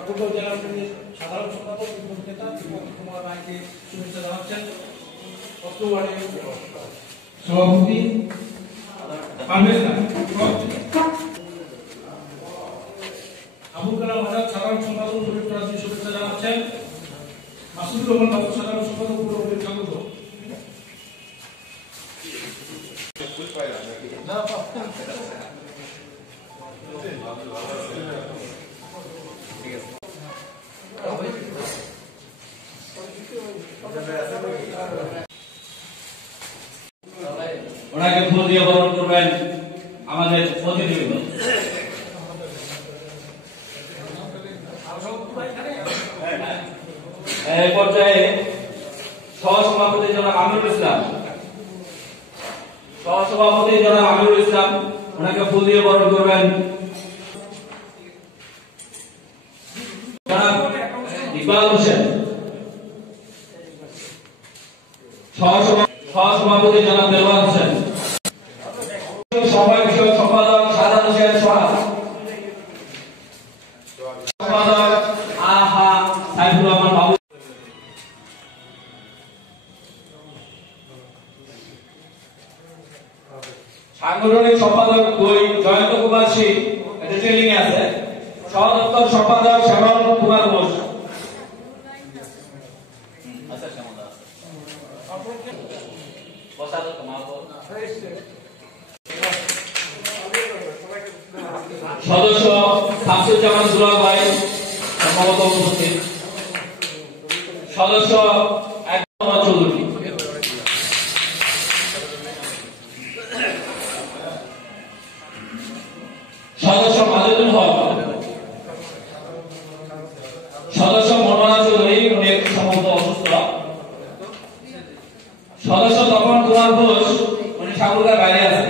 ঠাকুরগাঁও জেলা কমিটির সাধারণ সম্পাদক নেতা দীপক কুমার রায়কে শুভেচ্ছা জানাচ্ছেন। সভাপতি আবুল কালাম আজাদ সাধারণ সম্পাদক শুভেচ্ছা জানাচ্ছেন। মাসুদুর রহমান বাবু সাধারণ সম্পাদক ঠাকুরগাঁও। ওনাকে ফুল দিয়ে বরণ করবেন আমাদের অতিথিবৃন্দ। এই পর্যায়ে সহসভাপতি জনাব আমিরুল ইসলাম ওনাকে ফুল দিয়ে বরণ করবেন। জনাব ইকবাল হোসেন সহসভাপতি জনাব দেওয়ান হোসেন, সময় বিষয়ক সম্পাদক সাদাত হোসেন সোহাগ, সম্পাদক আহা সাইফুর রহমান বাবু, সাংগঠনিক সম্পাদক জয়ন্ত কুমার সিং ট্রেনিং এ আছে, সহদপ্তর সম্পাদক শ্যামল কুমার ঘোষ, সদস্য শামসুজ্জামান দুলাল ভাই সম্ভবত উপস্থিত, সদস্য চৌধুরী, সদস্য মাজেদুল হক, সদস্য মনোনা চৌধুরী উনি সম্ভবত অসুস্থ, সদস্য তপন কুমার ঘোষ উনি ঠাকুরগাঁও বাইরে আছে,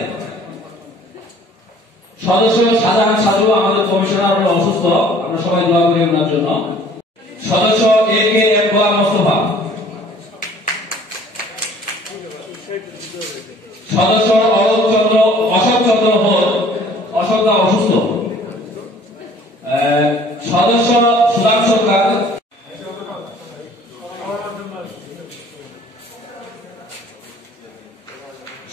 সদস্য শাহজাহান সাজু আমাদের কমিশনার অসুস্থ, আমরা সবাই দোয়া করি ওনার জন্য, সদস্য এ কে এম গোলাম মোস্তফা, সদস্য অশোক চন্দ্র হোল অশোকদা অসুস্থ, সদস্য সুদাম সরকার,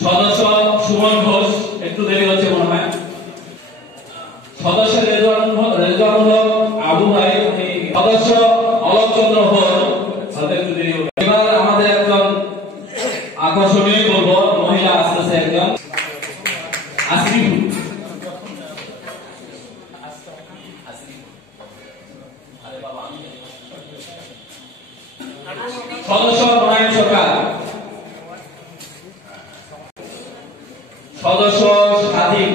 সদস্য সুমন ঘোষ একটু দেরি হচ্ছে মনে হয়, সদস্য রেজওয়ানুল হক আবু ভাই, সদস্য অলোক চন্দ্র হোল একটু দেরি হবে। এবার আমাদের একজন আকর্ষণীয় করব মহিলা আসতেছে একজন আসরিফুল, সদস্য নারায়ণ সরকার, সদস্য স্বাধীন।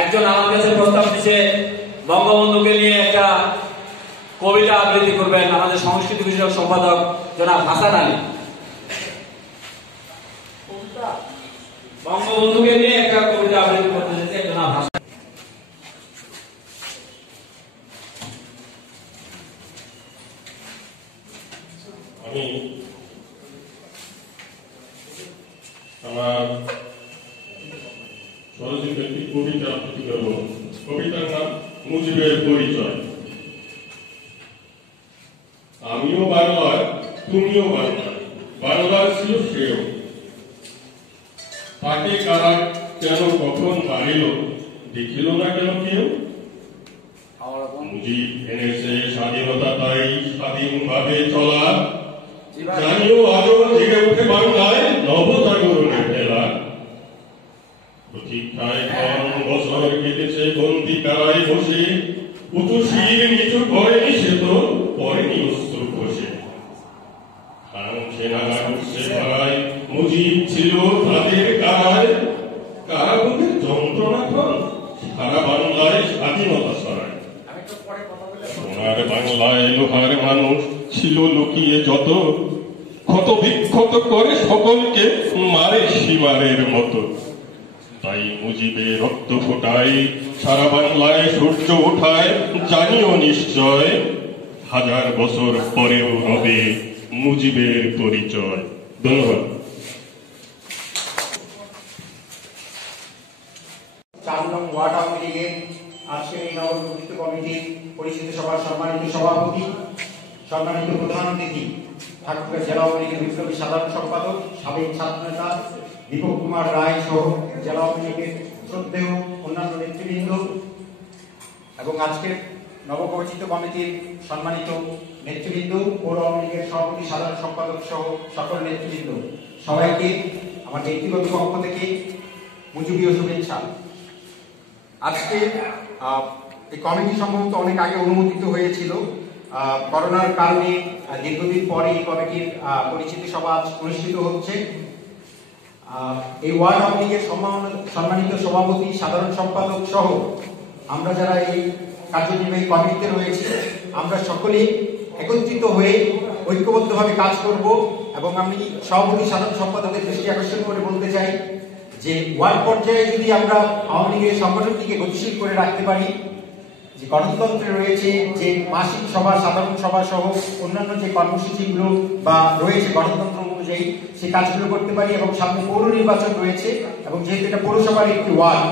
একজন আমার কাছে প্রস্তাব দিচ্ছে বঙ্গবন্ধুকে নিয়ে একটা কবিতা আবৃত্তি করবেন আমাদের সংস্কৃতি বিষয়ক সম্পাদক জনাব হাসান আলী। বঙ্গবন্ধুকে নিয়ে একটা কবিতা আবৃত্তি করতে চাইছে জনাব হাসান। আমি আমার স্বরচিত একটি কবিতা আবৃত্তি করব। কবিতার নাম মুজিবের পরিচয়। আমিও বাংলার, তুমিও বাংলার, বাংলার ছিল সেও। তাকে কারা কেন কখন মারিল দেখিল না কেন কেউ? মুজিব এনেছে স্বাধীনতা, তাই স্বাধীনভাবে চলা। জানিও আজও জেগে উঠে বাংলায় নবজাগরণের খেলা। প্রতীক্ষায় বছর কেটেছে বন্দি কারায় বসে, উঁচু শির নিচু করেনি সে তো পরেনি অস্ত্র বসে। সেনারা উঠছে ভাড়ায়, মুজিব ছিল তাদের কারায়। কারাবন্দের যন্ত্রণাক্ষণ সারা বাংলায় স্বাধীনতা ছড়ায়। সোনার বাংলায় লোহার মানুষ ছিল লুকিয়ে যত, ক্ষত বিক্ষত করে সকলকে মারে সীমারের মতো। তাই মুজিবে রক্ত ফোটায়, সারা বাংলায় সূর্য ওঠায়। জানিও নিশ্চয় হাজার বছর পরেও রবে মুজিবের পরিচয়। ধন্যবাদ। 4 নং ওয়ার্ড আওয়ামী লীগের আজকের এই নবগঠিত কমিটির পরিচিত সভার সম্মানিত সভাপতি, সম্মানিত প্রধান অতিথি, ঠাকুরগাঁ জেলা আওয়ামী লীগের বিপ্লবী সাধারণ সম্পাদক, সাবেক ছাত্রনেতা দীপক কুমার রায় সহ জেলা আওয়ামী লীগের শ্রদ্ধেয় অন্যান্য নেতৃবৃন্দ এবং আজকের নবগঠিত কমিটির সম্মানিত নেতৃবৃন্দ, পৌর আওয়ামী লীগের সভাপতি, সাধারণ সম্পাদক সহ সকল নেতৃবৃন্দ, সবাইকে আমার ব্যক্তিগত পক্ষ থেকে মুজিবীয় শুভেচ্ছা। আজকে এই কমিটি সম্ভবত অনেক আগে অনুমোদিত হয়েছিল, করোনার কারণে দীর্ঘদিন পরে এই কমিটির পরিচিতি সভা অনুষ্ঠিত হচ্ছে। এই ওয়ার্ড আওয়ামী লীগের সম্মানিত সভাপতি, সাধারণ সম্পাদক সহ আমরা যারা এই কার্যনির্বাহী কমিটিতে রয়েছে, আমরা সকলেই একত্রিত হয়ে ঐক্যবদ্ধভাবে কাজ করব। এবং আমি সভাপতি, সাধারণ সম্পাদকের দৃষ্টি আকর্ষণ করে বলতে চাই যে ওয়ার্ড পর্যায়ে যদি আমরা আওয়ামী লীগের সংগঠনটিকে গতিশীল করে রাখতে পারি, যে গণতন্ত্রে রয়েছে যে মাসিক সভা, সাধারণ সভা সহ অন্যান্য যে কর্মসূচিগুলো বা রয়েছে গণতন্ত্র অনুযায়ী, সেই কাজগুলো করতে পারি। এবং সামনে পৌর নির্বাচন রয়েছে এবং যেহেতু এটা পৌরসভার একটি ওয়ার্ড,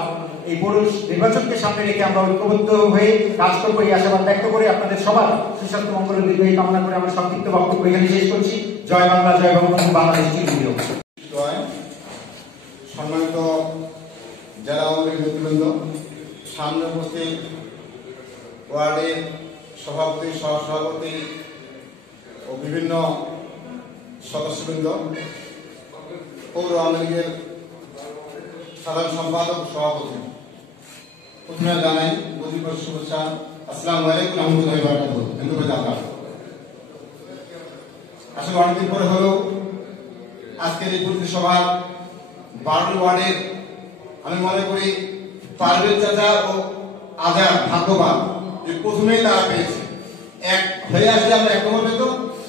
এই পৌর নির্বাচনকে সামনে রেখে আমরা ঐক্যবদ্ধ হয়ে কাজ করবো এই আশাবাদ ব্যক্ত করে আপনাদের সবার সুস্বাস্থ্য মঙ্গল দীর্ঘায়ু কামনা করে আমার সংক্ষিপ্ত বক্তব্য এখানে শেষ করছি। জয় বাংলা, জয় বঙ্গবন্ধু, বাংলাদেশ চিরজীবী হোক। সম্মানিত জেলা আওয়ামী লীগ নেতৃবৃন্দ, সামনে উপস্থিত ওয়ার্ডের সভাপতি, সহসভাপতি ও বিভিন্ন সদস্যবৃন্দ, পৌর আওয়ামী লীগের সাধারণ সম্পাদক, সভাপতি, প্রথমে জানাই মুজিবুর শুভেচ্ছা। আসসালামু আলাইকুম রহমতুল্লাহি ওয়া বারাকাতুহু। আসলে অনেকদিন পরে হলেও আজকের এই পরিচিতি সভার 12 ওয়ার্ডের আমি মনে করি পারভেজ চাচা ও আজাদ ভাগ্যবান যে প্রথমেই তারা পেয়েছে। এক হয়ে আসলে আমরা 1 নম্বর পেত,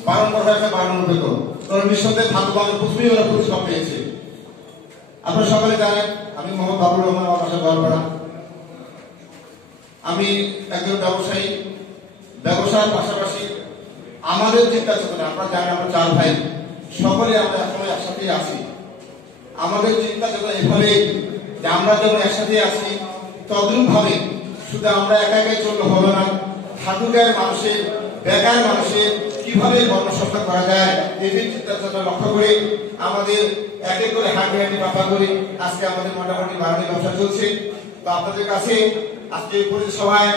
12 নম্বর হয়ে আসলে 12 নম্বর পেত। তবে নিঃসন্দেহে ভাগ্যবান প্রথমেই ওরা পুরস্কার পেয়েছে। আপনারা সকলে জানেন আমি মোহাম্মদ বাবুর রহমান, আমার বাসা গোয়ালপাড়া। আমি একজন ব্যবসায়ী, ব্যবসার পাশাপাশি আমাদের চিন্তা চেতনা, আপনারা জানেন আমরা 4 ভাই, সকলে আমরা এখন একসাথে আছি। আমাদের চিন্তা চেতনা এভাবে যে আমরা যখন একসাথে আছি তদ্রুপ ভাবে শুধু আমরা একা একাই চললে হবে না, ঠাকুরগাঁয়ের মানুষের, বেকার মানুষের কিভাবে কর্মসংস্থান করা যায় এই চিন্তা চেতনা লক্ষ্য করে আমাদের এক এক করে হাঁটি হাঁটি বাপা করে আজকে আমাদের মোটামুটি বাড়ানোর ব্যবসা চলছে। তো আপনাদের কাছে আজকে পরিসভায়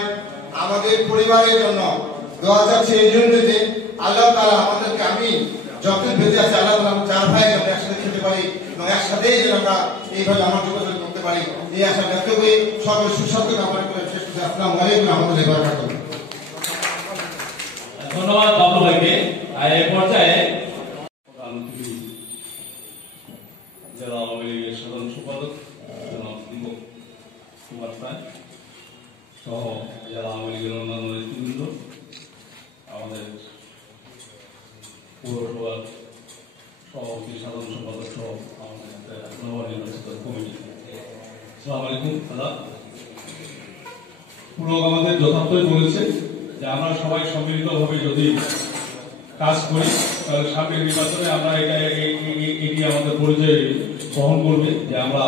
আমাদের পরিবারের জন্য দোয়া চাচ্ছি এই জন্য যে আল্লাহ তাআলা আমাদেরকে, আমি যতদিন বেঁচে আছি আল্লাহ তাআলা 4 ভাই আমরা একসাথে খেতে পারি এবং একসাথে যেন আমরা এইভাবে আমার যোগাযোগ করতে পারি, এই আশা ব্যক্ত করে সকলের সুস্বাস্থ্য কামনা করে শেষ করছি। আসসালামু আলাইকুম রহমতুল্লাহি ওয়া বারাকাতুহু। ধন্যবাদ বাবু ভাইকে। এই পর্যায়ে জেলা আওয়ামী লীগের সাধারণ সম্পাদক দীপক কুমার রায় সহ জেলা আওয়ামী লীগের অন্যান্য নেতৃবৃন্দ, আমাদের পৌরসভার সভাপতি, সাধারণ সম্পাদক সহ আমাদের নবনির্বাচিত কমিটি, আসসালামু আলাইকুম। পুলক আমাদের যথার্থই বলেছে যে আমরা সবাই সম্মিলিতভাবে যদি কাজ করি তাহলে সামনের নির্বাচনে আমরা এটি আমাদের পরিচয় বহন করবে যে আমরা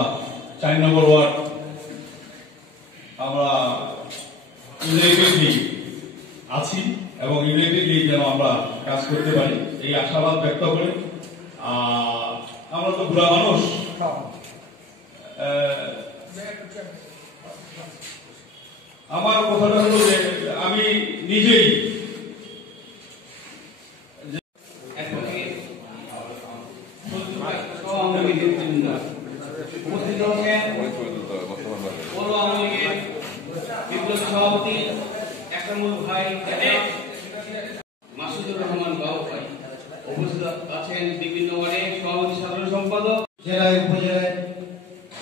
4 নম্বর ওয়ার্ড আমরা ইউনাইটেডলি আছি এবং ইউনাইটেডলি যেন আমরা কাজ করতে পারি এই আশাবাদ ব্যক্ত করে, আমরা তো বুড়া মানুষ, আমার কথাটা হলো যে আমি নিজেই সভাপতি একরামুল ভাই, মাসুদুর রহমান বাবু ভাই, উপস্থিত আছেন বিভিন্ন ওয়ার্ডের সভাপতি, সাধারণ সম্পাদক, জেলায় উপজেলায়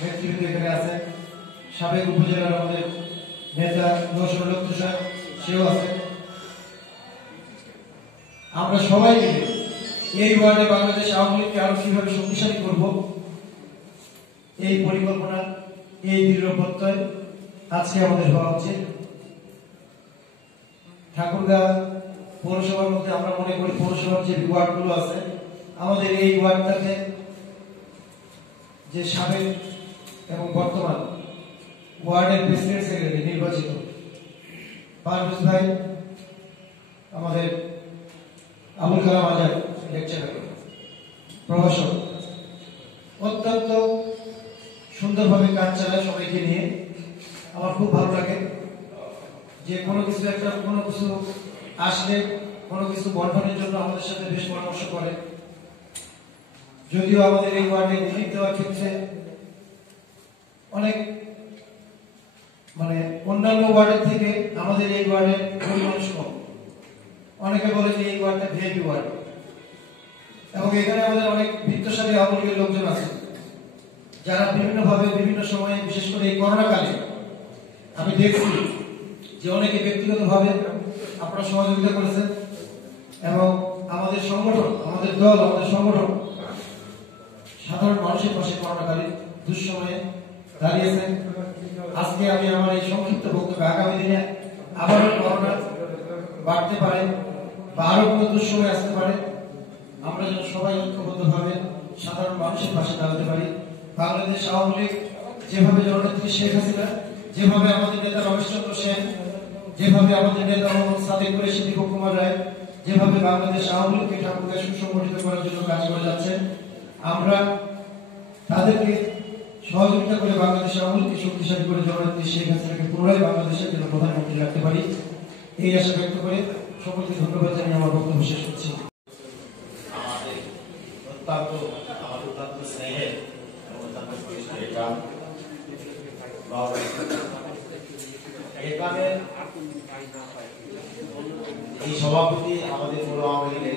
নেতৃবৃন্দ এখানে আছে, সাবেক উপজেলার আমাদের নেতা নজরুল সাহেব সেও আছে। আমরা সবাই মিলে এই ওয়ার্ডে বাংলাদেশ আওয়ামী লীগকে আরো কিভাবে শক্তিশালী করব এই পরিকল্পনা, এই দৃঢ় প্রত্যয় আজকে আমাদের হওয়া উচিত। ঠাকুরগাঁ পৌরসভার মধ্যে আমরা মনে করি পৌরসভার যে ওয়ার্ডগুলো আছে, আমাদের এই ওয়ার্ডটাতে যে সাবেক এবং বর্তমান ওয়ার্ডের প্রেসিডেন্ট সেক্রেটারি নির্বাচিত পারভেজ ভাই, আমাদের আবুল কালাম আজাদ লেকচারার, প্রভাষক, অত্যন্ত সুন্দরভাবে কাজ চালায় সবাইকে নিয়ে। আমার খুব ভালো লাগে যে কোনো কিছু আসলে কোনো কিছু বন্টনের জন্য আমাদের সাথে বেশ পরামর্শ করে। যদিও আমাদের এই ওয়ার্ডে রিলিফ দেওয়ার ক্ষেত্রে অনেক অন্যান্য ওয়ার্ডের থেকে আমাদের এই ওয়ার্ডের পরিমাণ কম। অনেকে বলে যে এই ওয়ার্ডটা ভিআইপি ওয়ার্ড, এবং এখানে আমাদের অনেক বৃত্তশালী আওয়ামী লীগের লোকজন আছে যারা বিভিন্নভাবে বিভিন্ন সময়ে, বিশেষ করে এই করোনা কালে আমি দেখছি যে অনেকে ব্যক্তিগতভাবে আপনারা সহযোগিতা করেছেন, এবং আমাদের সংগঠন, আমাদের দল, আমাদের সংগঠন সাধারণ মানুষের পাশে করোনাকালে দুঃসময়ে দাঁড়িয়েছে। আজকে আমি আমার এই সংক্ষিপ্ত বক্তব্য, আগামী দিনে আবারও করোনা বাড়তে পারে বা আরো কোনো দুঃসময় আসতে পারে, আমরা যেন সবাই ঐক্যবদ্ধভাবে সাধারণ মানুষের পাশে দাঁড়াতে পারি। বাংলাদেশ আওয়ামী লীগ যেভাবে জননেত্রী শেখ হাসিনা, যেভাবে আমাদের নেতা রমেশচন্দ্র সেন, যেভাবে আমাদের নেতা মোহাম্মদ সাদেক কুরেশি, দীপক কুমার রায়, যেভাবে বাংলাদেশ আওয়ামী লীগকে ঠাকুরগাঁয়ে সুসংগঠিত করার জন্য কাজ করে যাচ্ছেন, আমরা তাদেরকে সহযোগিতা করে বাংলাদেশ আওয়ামী লীগকে শক্তিশালী করে জননেত্রী শেখ হাসিনাকে পুনরায় বাংলাদেশের জন্য প্রধানমন্ত্রী রাখতে পারি, এই আশা ব্যক্ত করে সকলকে ধন্যবাদ জানিয়ে আমার বক্তব্য শেষ করছি। অত্যন্ত স্নেহের এবং অত্যন্ত পরিষ্কার এই সভাপতি আমাদের পৌর আওয়ামী লীগের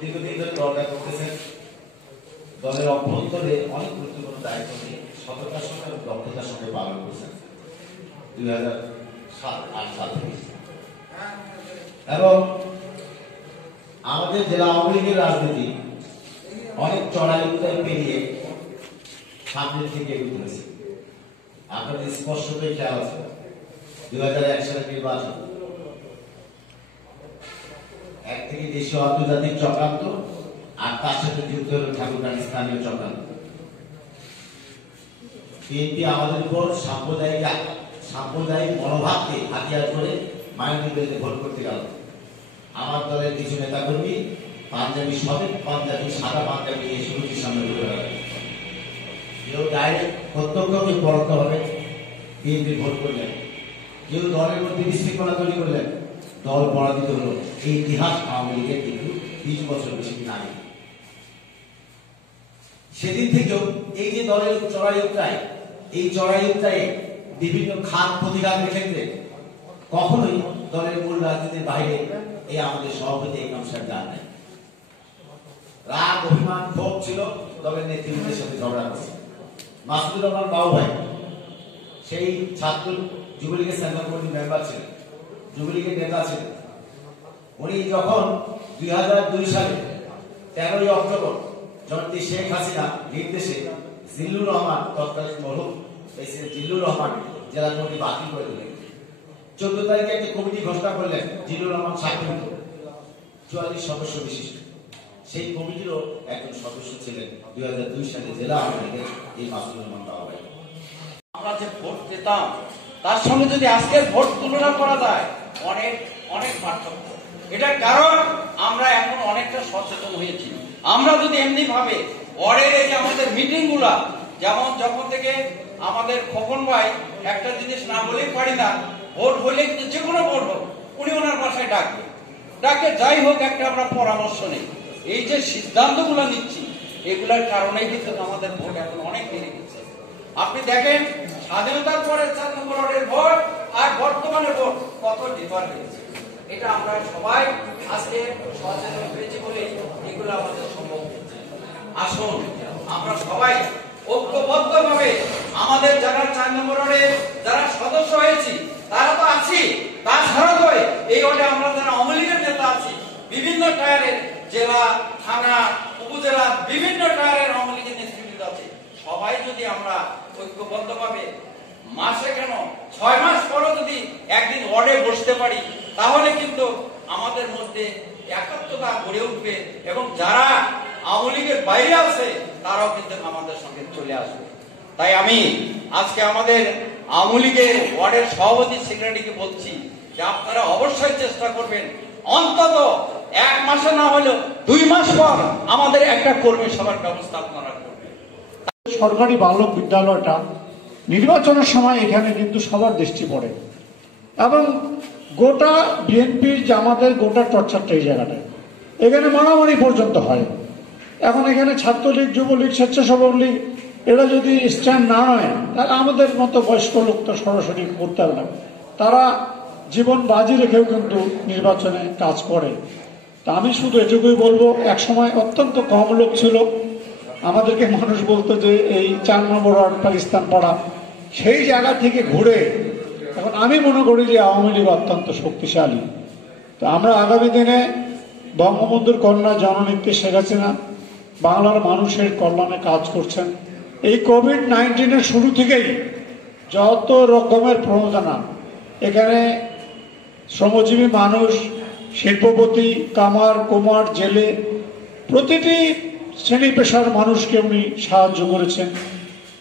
দীর্ঘদিন ধরে দলটা করতেছেন। দলের অভ্যন্তরে অনেক গুরুত্বপূর্ণ দায়িত্ব নিয়ে সততার সঙ্গে এবং দক্ষতার সঙ্গে পালন করছেন 2007-08 সাল থেকে। এবং আমাদের জেলা আওয়ামী লীগের রাজনীতি অনেক চড়াই-উতরাই পেরিয়ে সামনের দিকে এগিয়ে চলেছে। আপনাদের স্পষ্টতই খেয়াল আছে 2001 সালের নির্বাচন, এক থেকে দেশীয় আন্তর্জাতিক চক্রান্ত, আর তার সাথে যুক্ত হল ঠাকুরগাঁও স্থানীয় চক্রান্ত। বিএনপি আমাদের উপর সাম্প্রদায়িক মনোভাবকে হাতিয়ার করে মাইনরিটিতে ভোট করতে গেল। আমার দলের কিছু নেতাকর্মী পাঞ্জাবি, সবেত পাঞ্জাবি, সাদা পাঞ্জাবি নিয়ে সমিতির সামনে ঘুরে বেড়াবে। কেউ ডাইরেক্ট প্রত্যক্ষ, কেউ পরোক্ষভাবে বিএনপি ভোট করলেন, কেউ দলের মধ্যে বিশৃঙ্খলা তৈরি করলেন, দল পরাজিত হলো। এই ইতিহাস আওয়ামী লীগের কিন্তু 20 বছর বেশি দিন আগে। সেদিন থেকেও এই যে দলের চড়াই-উতরাই, এই চড়াই-উতরাই বিভিন্ন খাত প্রতিঘাতের ক্ষেত্রে কখনোই দলের মূল রাজনীতির বাইরে এই আমাদের সভাপতি একদম স্যার যান নাই। রাগ, অভিমান, ক্ষোভ ছিল দলের নেতৃত্বের সাথে ঝগড়া করছে। মাসুদুর রহমান বাবু ভাই সেই ছাত্র যুবলীগের সেন্ট্রাল কমিটির মেম্বার ছিলেন, যুবলীগের নেতা ছিলেন। উনি যখন 2002 সালে 13ই অক্টোবর জননেত্রী শেখ হাসিনা নির্দেশে জিল্লুর রহমান, তৎকালীন মরহুম প্রেসিডেন্ট জিল্লুর রহমান জেলা কমিটি বাতিল করে দিলেন। 14 তারিখে একটি কমিটি ঘোষণা করলেন, জিল্লুর রহমান স্বাক্ষরিত, 44 সদস্য বিশিষ্ট। সেই কমিটিরও একজন সদস্য ছিলেন 2002 সালে জেলা আওয়ামী লীগের এই মাসুদুর রহমান বাবু ভাই। আমরা যে ভোট পেতাম তার সঙ্গে যদি আজকের ভোট তুলনা করা যায়, অনেক অনেক পার্থক্য। এটার কারণ আমরা এখন অনেকটা সচেতন হয়েছি। আমরা যদি এমনি ভাবে ওয়ার্ডের এই যে আমাদের মিটিং গুলা, যেমন যখন থেকে আমাদের খোকন ভাই একটা জিনিস না বলেই পারি না, ভোট হলে কিন্তু যে কোনো ভোট হোক উনি ওনার বাসায় ডাকে যাই হোক, একটা আমরা পরামর্শ নেই। এই যে সিদ্ধান্ত গুলা নিচ্ছি, এগুলার কারণেই কিন্তু আমাদের ভোট এখন অনেক বেড়ে গেছে। আপনি দেখেন স্বাধীনতার পরে 4 নম্বর ওয়ার্ডের ভোট আর বর্তমানে ভোট কত ডিফার হয়েছে। এটা আমরা সবাই আজকে সচেতন হয়েছি বলে এগুলো আমাদের সম্ভব হচ্ছে। আসুন আমরা সবাই ঐক্যবদ্ধভাবে আমাদের যারা 4 নম্বর ওয়ার্ডে যারা সদস্য হয়েছি তারা তো আছি, তাছাড়া তো এই ওয়ার্ডে আমরা যারা আওয়ামী লীগের নেতা আছি, বিভিন্ন টায়ারের জেলা, থানা, উপজেলা বিভিন্ন টায়ারের আওয়ামী লীগের নেতৃত্ব আছে। সবাই যদি আমরা ঐক্যবদ্ধভাবে মাসে কেন 6 মাস পরও যদি একদিন ওয়ার্ডে বসতে পারি, তাহলে কিন্তু আমাদের মধ্যে একাত্মতা গড়ে উঠবে এবং যারা আওয়ামী লীগের বাইরে আছে তারাও কিন্তু আমাদের সঙ্গে চলে আসবে। তাই আমি আজকে আমাদের আওয়ামী লীগের ওয়ার্ডের সভাপতি সেক্রেটারিকে বলছি যে আপনারা অবশ্যই চেষ্টা করবেন অন্তত 1 মাসে না হলেও 2 মাস পর আমাদের একটা কর্মী সভার ব্যবস্থা আপনারা করবেন। সরকারি বালক বিদ্যালয়টা নির্বাচনের সময় এখানে কিন্তু সবার দৃষ্টি পড়ে এবং গোটা বিএনপির জামাতের গোটা টর্চারটা এই জায়গাটায়, এখানে মারামারি পর্যন্ত হয়। এখন এখানে ছাত্রলীগ, যুবলীগ, স্বেচ্ছাসেবক লীগ এরা যদি স্ট্যান্ড না হয় তাহলে আমাদের মতো বয়স্ক লোক তো সরাসরি করতে হবে না, তারা জীবন বাজি রেখেও কিন্তু নির্বাচনে কাজ করে। তা আমি শুধু এটুকুই বলবো, এক সময় অত্যন্ত কম লোক ছিল, আমাদেরকে মানুষ বলতো যে এই 4 নম্বর ওয়ার্ড পাকিস্তান পাড়া, সেই জায়গা থেকে ঘুরে এখন আমি মনে করি যে আওয়ামী লীগ অত্যন্ত শক্তিশালী। তো আমরা আগামী দিনে বঙ্গবন্ধুর কন্যা জননেত্রী শেখ হাসিনা বাংলার মানুষের কল্যাণে কাজ করছেন। এই কোভিড-19 শুরু থেকেই যত রকমের প্রণোদনা, এখানে শ্রমজীবী মানুষ, শিল্পপতি, কামার, কুমার, জেলে প্রতিটি শ্রেণী পেশার মানুষকে উনি সাহায্য করেছেন।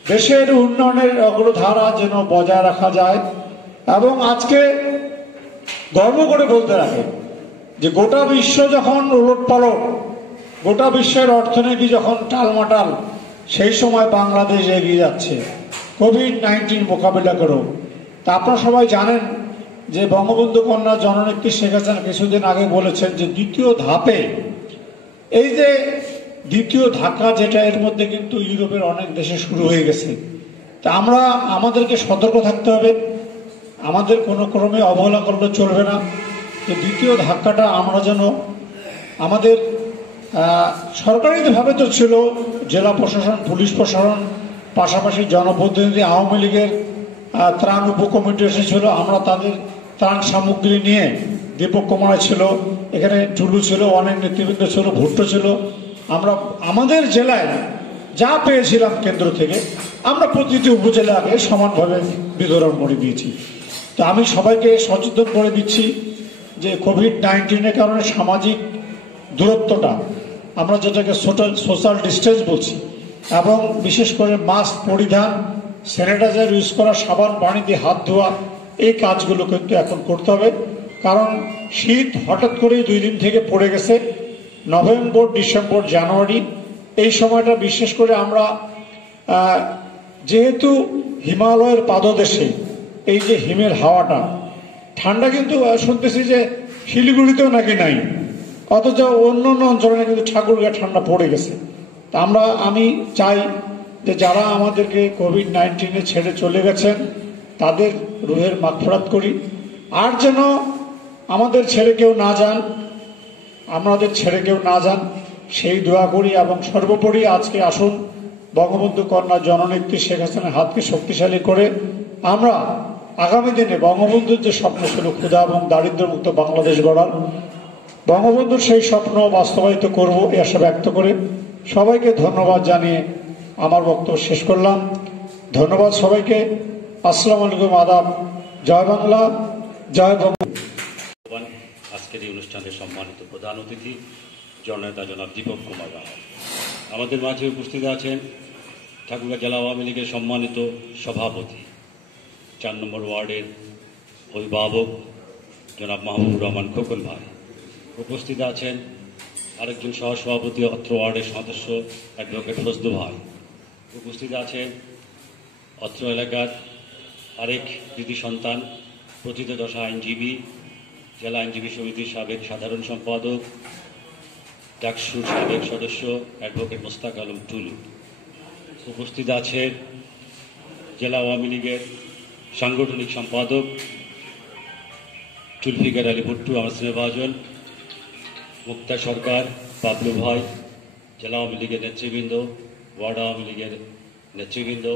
দেশের উন্নয়নের অগ্রধারা যেন বজায় রাখা যায় এবং আজকে গর্ব করে বলতে রাখে যে গোটা বিশ্ব যখন ওলটপালট, গোটা বিশ্বের অর্থনীতি যখন টালমাটাল, সেই সময় বাংলাদেশ এগিয়ে যাচ্ছে কোভিড-19 মোকাবিলা করেও। তা আপনারা সবাই জানেন যে বঙ্গবন্ধু কন্যা জননেত্রী শেখ হাসিনা কিছুদিন আগে বলেছেন যে দ্বিতীয় ধাপে, এই যে দ্বিতীয় ধাক্কা যেটা, এর মধ্যে কিন্তু ইউরোপের অনেক দেশে শুরু হয়ে গেছে। তা আমরা আমাদেরকে সতর্ক থাকতে হবে, আমাদের কোনো ক্রমে অবহেলা করলে চলবে না। যে দ্বিতীয় ধাক্কাটা আমরা যেন আমাদের সরকারিভাবে তো ছিল জেলা প্রশাসন, পুলিশ প্রশাসন, পাশাপাশি জনপ্রতিনিধি, আওয়ামী লীগের ত্রাণ উপকমিটি এসেছিল, আমরা তাদের ত্রাণ সামগ্রী নিয়ে, দীপক কুমার ছিল, এখানে টুলু ছিল, অনেক নেতৃবৃন্দ ছিল, ভুট্টো ছিল, আমরা আমাদের জেলায় যা পেয়েছিলাম কেন্দ্র থেকে আমরা প্রতিটি উপজেলাকে সমানভাবে বিতরণ করে দিয়েছি। তো আমি সবাইকে সচেতন করে দিচ্ছি যে কোভিড-19 কারণে সামাজিক দূরত্বটা, আমরা যেটাকে সোশ্যাল ডিস্টেন্স বলছি, এবং বিশেষ করে মাস্ক পরিধান, স্যানিটাইজার ইউজ করা, সাবান পানি দিয়ে হাত ধোয়া, এই কাজগুলো কিন্তু এখন করতে হবে। কারণ শীত হঠাৎ করেই 2 দিন থেকে পড়ে গেছে। নভেম্বর, ডিসেম্বর, জানুয়ারি এই সময়টা বিশেষ করে আমরা যেহেতু হিমালয়ের পাদদেশে এই যে হিমের হাওয়াটা, ঠান্ডা কিন্তু শুনতেছি যে শিলিগুড়িতেও নাকি নাই, অথচ অন্য অন্য অঞ্চলে কিন্তু ঠাকুরগাঁ ঠান্ডা পড়ে গেছে। তা আমি চাই যে যারা আমাদেরকে কোভিড-19 ছেড়ে চলে গেছেন তাদের রুহের মাগফিরাত করি, আর যেন আমাদের ছেড়ে কেউ না যান, আমাদের ছেড়ে কেউ না যান সেই দোয়া করি। এবং সর্বোপরি আজকে আসুন বঙ্গবন্ধু কন্যা জননেত্রী শেখ হাসিনার হাতকে শক্তিশালী করে আমরা আগামী দিনে বঙ্গবন্ধুর যে স্বপ্ন ছিল ক্ষুধা এবং দারিদ্র্যমুক্ত বাংলাদেশ গড়ার, বঙ্গবন্ধুর সেই স্বপ্ন বাস্তবায়িত করব এই আশা ব্যক্ত করে সবাইকে ধন্যবাদ জানিয়ে আমার বক্তব্য শেষ করলাম। ধন্যবাদ সবাইকে। আসসালামু আলাইকুম, আদাব, জয় বাংলা, জয় বঙ্গবন্ধু। আজকের এই অনুষ্ঠানের সম্মানিত প্রধান অতিথি জননেতা জনাব দীপক কুমার রায়, আমাদের মাঝে উপস্থিত আছেন ঠাকুরগাঁ জেলা আওয়ামী লীগের সম্মানিত সভাপতি, 4 নম্বর ওয়ার্ডের অভিভাবক জনাব মাহবুবুর রহমান খোকন ভাই, উপস্থিত আছেন আরেকজন সহসভাপতি অত্র ওয়ার্ডের সদস্য অ্যাডভোকেট ফজলু ভাই, উপস্থিত আছেন অত্র এলাকার আরেক কৃতি সন্তান, প্রথিতযশা আইনজীবী, জেলা আইনজীবী সমিতির সাবেক সাধারণ সম্পাদক, ডাকসুর সাবেক সদস্য অ্যাডভোকেট মোস্তাক আলম টুলু, উপস্থিত আছে জেলা আওয়ামী লীগের সাংগঠনিক সম্পাদক জুলফিকার আলী ভুট্টু, আমার স্নেহভাজন, মুক্তা সরকার, বাবলু ভাই, জেলা আওয়ামী লীগের নেতৃবৃন্দ, ওয়ার্ড আওয়ামী লীগের নেতৃবৃন্দ,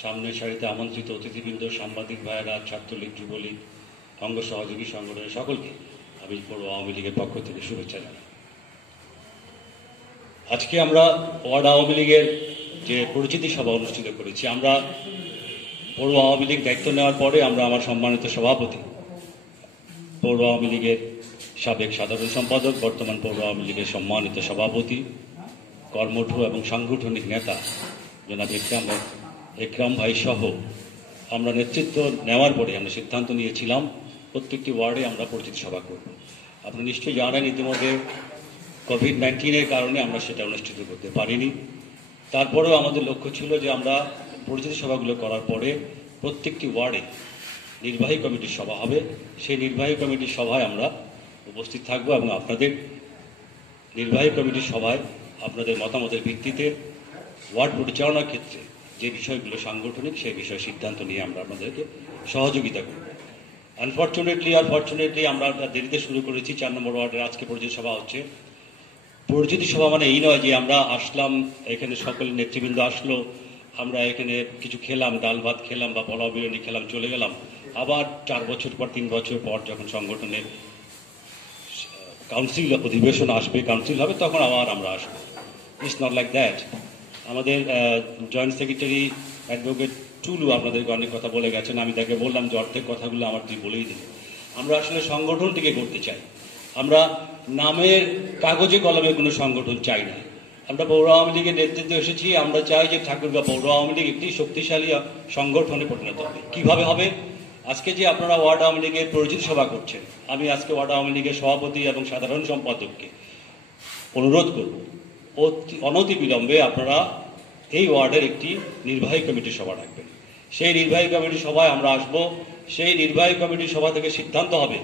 সামনের সারিতে আমন্ত্রিত অতিথিবৃন্দ, সাংবাদিক ভাইয়েরা, ছাত্রলীগ, যুবলীগ, অঙ্গ সহযোগী সংগঠনের সকলকে আমি পৌর আওয়ামী লীগের পক্ষ থেকে শুভেচ্ছা জানাই। আজকে আমরা ওয়ার্ড আওয়ামী লীগের যে পরিচিতি সভা অনুষ্ঠিত করেছি, আমরা পৌর আওয়ামী লীগ দায়িত্ব নেওয়ার পরে আমরা আমার সম্মানিত সভাপতি, পৌর আওয়ামী লীগের সাবেক সাধারণ সম্পাদক, বর্তমান পৌর আওয়ামী লীগের সম্মানিত সভাপতি, কর্মঠ এবং সাংগঠনিক নেতা জনাব একরাম ভাই সহ আমরা নেতৃত্ব নেওয়ার পরে আমরা সিদ্ধান্ত নিয়েছিলাম প্রত্যেকটি ওয়ার্ডে আমরা পরিচিতি সভা করব। আপনি নিশ্চয়ই জানেন ইতিমধ্যে কোভিড-19-এর কারণে আমরা সেটা অনুষ্ঠিত করতে পারিনি। তারপরেও আমাদের লক্ষ্য ছিল যে আমরা পরিচিতি সভাগুলো করার পরে প্রত্যেকটি ওয়ার্ডে নির্বাহী কমিটির সভা হবে, সেই নির্বাহী কমিটির সভায় আমরা উপস্থিত থাকব এবং আপনাদের নির্বাহী কমিটির সভায় আপনাদের মতামতের ভিত্তিতে ওয়ার্ড পরিচালনার ক্ষেত্রে যে বিষয়গুলো সাংগঠনিক সেই বিষয়ে সিদ্ধান্ত নিয়ে আমরা আপনাদেরকে সহযোগিতা করব। আনফর্চুনেটলি আর ফর্চুনেটলি আমরা দেরিতে শুরু করেছি। 4 নম্বর ওয়ার্ডের আজকে পরিচিতি সভা হচ্ছে। পরিচিতি সভা মানে এই নয় যে আমরা আসলাম, এখানে সকল নেতৃবৃন্দ আসলো, আমরা এখানে কিছু খেলাম, ডাল ভাত খেলাম বা পোলাও বিরিয়ানি খেলাম, চলে গেলাম। আবার 4 বছর পর 3 বছর পর যখন সংগঠনের কাউন্সিল অধিবেশন আসবে, কাউন্সিল হবে, তখন আবার আমরা আসবো। It's not like that. আমাদের জয়েন্ট সেক্রেটারি অ্যাডভোকেট টুলু আপনাদেরকে অনেক কথা বলে গেছেন। আমি তাকে বললাম যে অর্ধেক কথাগুলো আমার তুই বলেই দিল। আমরা আসলে সংগঠনটিকে করতে চাই। আমরা নামের কাগজে কলমে কোনো সংগঠন চাই না। আমরা পৌর আওয়ামী লীগের নেতৃত্বে এসেছি। আমরা চাই যে ঠাকুরগাঁও পৌর আওয়ামী লীগ একটি শক্তিশালী সংগঠনে পরিণত হবে। কিভাবে হবে? আজকে যে আপনারা ওয়ার্ড আওয়ামী লীগের পরিচিতি সভা করছেন, আমি আজকে ওয়ার্ড আওয়ামী লীগের সভাপতি এবং সাধারণ সম্পাদককে অনুরোধ করব, অনতি বিলম্বে আপনারা এই ওয়ার্ডের একটি নির্বাহী কমিটির সভা রাখবেন। সেই নির্বাহী কমিটির সভায় আমরা আসব। সেই নির্বাহী কমিটির সভা থেকে সিদ্ধান্ত হবে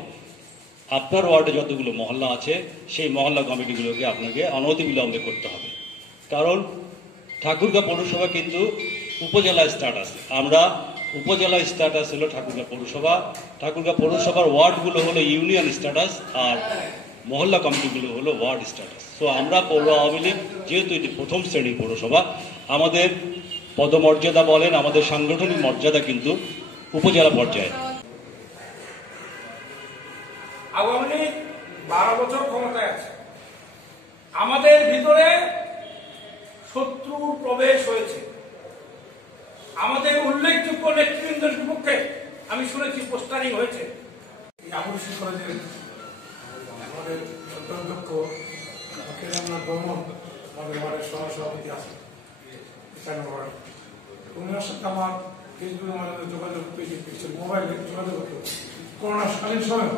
আপনার ওয়ার্ডে যতগুলো মহল্লা আছে সেই মহল্লা কমিটিগুলোকে আপনাকে অনতি বিলম্বে করতে হবে। কারণ ঠাকুরগাঁও পৌরসভা কিন্তু উপজেলা স্ট্যাটাস। আমরা উপজেলা স্ট্যাটাস হলো ঠাকুরগাঁও পৌরসভা। ঠাকুরগাঁও পৌরসভার ওয়ার্ডগুলো হলো ইউনিয়ন স্ট্যাটাস আর মহল্লা কমিটিগুলো হলো ওয়ার্ড স্ট্যাটাস। সো আমরা পৌর আওয়ামী লীগ যেহেতু এটি প্রথম শ্রেণীর পৌরসভা, আমাদের পদমর্যাদা বলেন, আমাদের সাংগঠনিক মর্যাদা কিন্তু উপজেলা পর্যায়ে। আওয়ামী লীগ 12 বছর ক্ষমতায় আছে। আমাদের ভিতরে শত্রুর প্রবেশ হয়েছে। আমাদের উল্লেখযোগ্য নেতৃবৃন্দের বিপক্ষে আমি শুনেছি পোস্টারিং হয়েছে। আবুল কলেজের আমাদের অধ্যক্ষ আমাদের ওয়ার্ডের সহসভাপতি আছে, উনার সাথে আমার ফেসবুকের মাধ্যমে যোগাযোগ পেয়েছে, মোবাইলে যোগাযোগ করতে করোনাকালীন সময়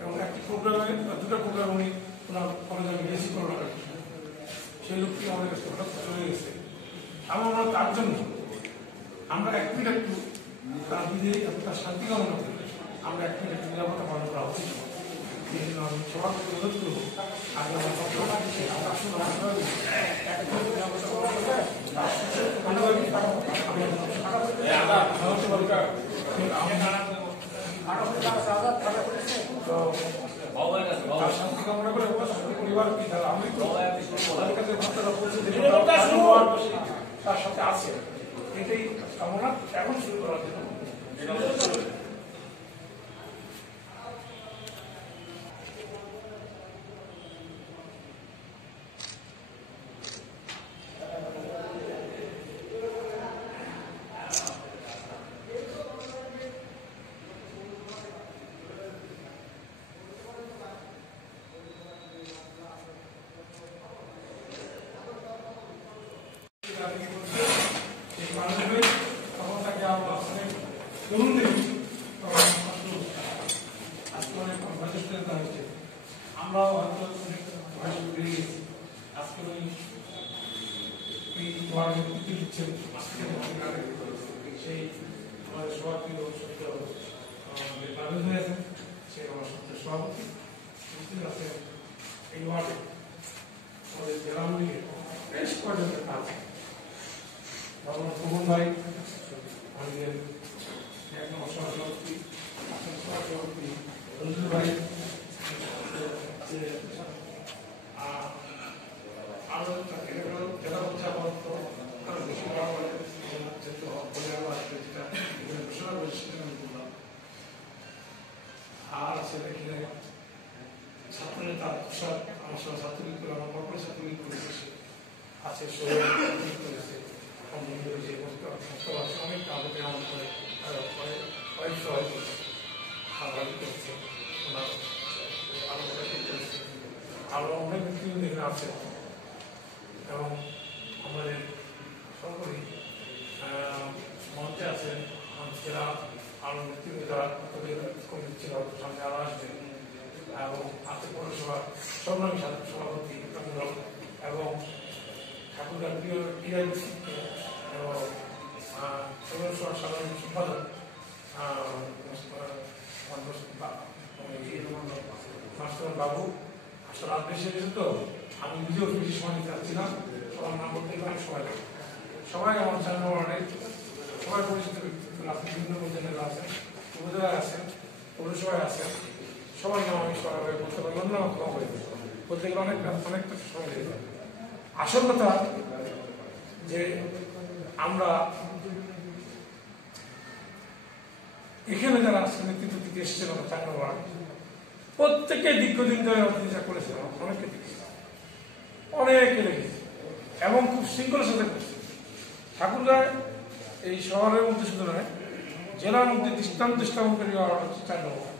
এবং একটা প্রোগ্রামে 2টা প্রোগ্রাম উনি ওনার কলেজে আমি গেছি করোনাকালীন। সেই লোকটি আমাদের কাছে হঠাৎ চলে গেছে। আমি আমরা তার জন্য আমরা 1 মিনিট একটু তার নিজে এতটা শান্তি কামনা করি, আমরা 1 মিনিট একটু নিরাপত্তা পালন করা উচিত। এই জন্য আমি সবার প্রতি অনুরোধ করবো, আগে আমরা শান্তি কামনা করে পরিবার আমি তো তাদের কাছে ঘটনাটা পৌঁছে দিই, তার সাথে আছে, এটাই কামনা এখন শুরু করার জন্য। আমরাও হয়তো বেড়ে গেছি। আজকে দিচ্ছেন সেই আমাদের সভাপতি পারভেজ হয়েছেন, সে আমার সাথে সভাপতি উপস্থিত আছেন। এই ওয়ার্ডে আমাদের জেলা মিলিয়ে বেশ কয়েকজনের কাজ মোহন ভাই, আমাদের 1 নম্বর সহসভাপতি, সহসভাপতি রঞ্জু ভাই, আরো জেলা পঞ্চায়েত আরো বেশি বড় বলে ঘোষণা করেছে আমি বললাম। আর আছে এখানে ছাত্রনেতা আমার সঙ্গে ছাত্রলীগ করে, আমার কর্পোরেট ছাত্রলীগ করেছে, আছে করেছে অনেক আমাদের আমার করে অনেক সহায় করছে, ভালো করছে, ওনার আরো করেছে, আরো অনেক ব্যক্তিবৃন্দ এখানে আছে এবং আমাদের সকলেই মঞ্চে আছেন। জেলা আরো নেতৃবৃন্দ যারা কমিটি ছিল এবং আছে পৌরসভার সংগ্রামী সভাপতি এবং ঠাকুরগাঁ টিআইবিসি এবং পৌরসভার সাধারণ সম্পাদক মাস্টার বাবু আসলে রাত বেশি হয়েছে তো আমি নিজেও বেশি সময় দিতে পারছি না, সবার নাম বলতে গেলে অনেক সময় লাগে। সবাই আমার 4 নম্বর ওয়ার্ডে সবাই পরিচিত ব্যক্তিত্ব আছেন, বিভিন্ন পর্যায়ে আছেন, উপজেলায় আছেন, পৌরসভায় আছেন, সবাই নাম আমি সবাই বলতে পারলাম না, ক্ষমা করে বলতে গেলে অনেকটা সময় লেগে যাবে। আসল কথা যে আমরা এখানে যারা আজকে নেতৃত্ব দিতে এসেছিল 4 নম্বর ওয়ার্ড, প্রত্যেকে দীর্ঘদিন ধরে অতিথিটা করেছিলাম, অনেককে দেখেছি, অনেকে দেখেছি এবং খুব শৃঙ্খলার সাথে করছে। ঠাকুরগাঁ এই শহরের মধ্যে শুধু নয়, জেলার মধ্যে দৃষ্টান্তকারী হচ্ছে 4 নম্বর।